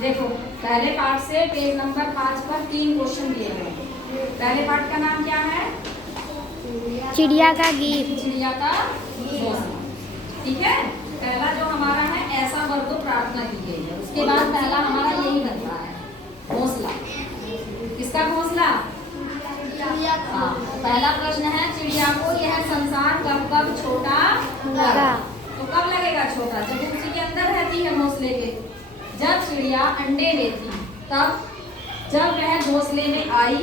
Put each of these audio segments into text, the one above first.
देखो पहले पार्ट से पेज नंबर 5 पर 3 क्वेश्चन दिए गए। पहले पार्ट का नाम क्या है? चिड़िया का गीत। चिड़िया का घोंसला। ठीक है, पहला जो हमारा है ऐसा वर्ग प्रार्थना की गई है। उसके बाद पहला हमारा यही बनता है घोंसला। किसका घोंसला? हाँ, पहला प्रश्न है चिड़िया को यह संसार कब कब छोटा लगा। तो कब लगेगा छोटा? जब उसी के अंदर रहती है घोंसले के। जब चिड़िया अंडे देती तब, जब वह घोंसले में आई,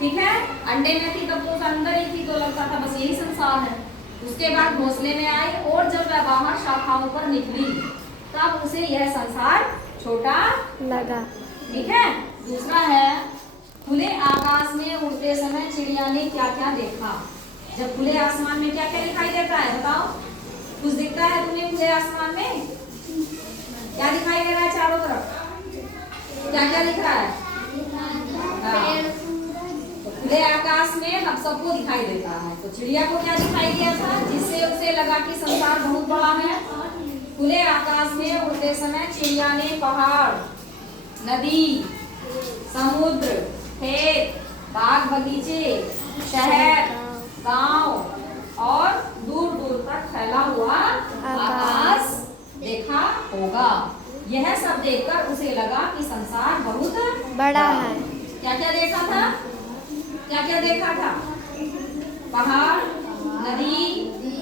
ठीक है, अंडे में थी तब तो उस अंदर ही थी तो लगता था बस यही संसार है। उसके बाद घोंसले में आई और जब वह बाहर शाखाओं पर निकली तब उसे यह संसार छोटा लगा। ठीक है। दूसरा है खुले आकाश में उड़ते समय चिड़िया ने क्या क्या देखा। जब खुले आसमान में क्या क्या दिखाई देता है बताओ? कुछ दिखता है तुम्हें खुले आसमान में? क्या दिखाई दे रहा है चारों तरफ? क्या क्या दिख रहा है? तो खुले आकाश में हम सबको दिखाई देता है। तो चिड़िया को क्या दिखाई दिया था जिससे उसे लगा कि संसार बहुत बड़ा है? खुले आकाश में उड़ते समय चिड़िया ने पहाड़, नदी, समुद्र, खेत, बाग बगीचे, शहर, गांव और दूर दूर तक फैला हुआ आकाश देखा होगा। यह सब देखकर उसे लगा कि संसार बहुत बड़ा है। क्या क्या देखा था? क्या क्या देखा था? पहाड़, नदी,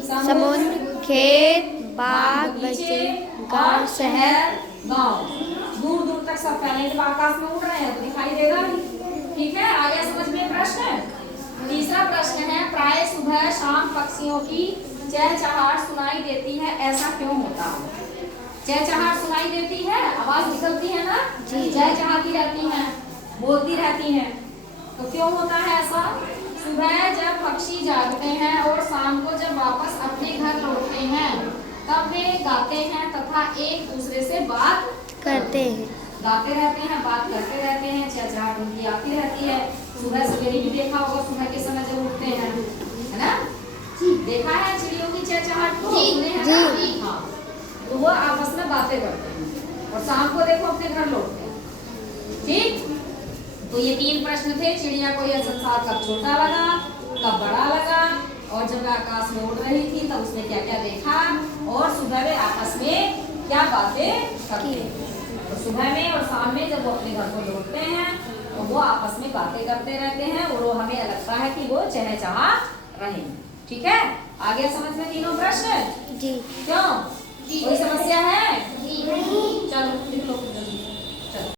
समुद्र, खेत, बाग बगीचे, गांव, शहर। गांव दूर दूर तक सब फैले। जब आकाश में उड़ रहे हैं तो दिखाई देगा ही। ठीक है, आगे समझ में प्रश्न। तीसरा प्रश्न है प्राय सुबह शाम पक्षियों की चहचहाहट सुनाई देती है, ऐसा क्यों होता है? चहचहाहट सुनाई देती है, आवाज निकलती है ना, चहचहाती रहती है, बोलती रहती है। तो क्यों होता है ऐसा? सुबह जब पक्षी जागते हैं और शाम को जब वापस अपने घर लौटते हैं तब वे गाते हैं तथा एक दूसरे से बात करते हैं। गाते रहते हैं, बात करते रहते हैं, चहचहाहट उनकी आती रहती है। सुबह सवेरे भी देखा होगा, सुबह के समय जब उठते हैं, है ना? देखा है चिड़ियों की चहचहाहट को? हाँ, तो वो आपस में बातें करते हैं और शाम को देखो अपने घर लौटते हैं। ठीक, तो ये 3 प्रश्न थे। चिड़िया को यह संसार कब छोटा लगा, कब बड़ा लगा, और जब आकाश में उड़ रही थी तब उसने क्या क्या देखा, और सुबह वे आपस में क्या बातें करते हैं। तो सुबह में और शाम में जब वो अपने घर को लौटते हैं तो वो आपस में बातें करते रहते हैं और वो हमें लगता है कि वो चहचहा रहे। ठीक है, आगे समझ में तीनों प्रश्न? जी। क्यों, कोई समस्या है? चलो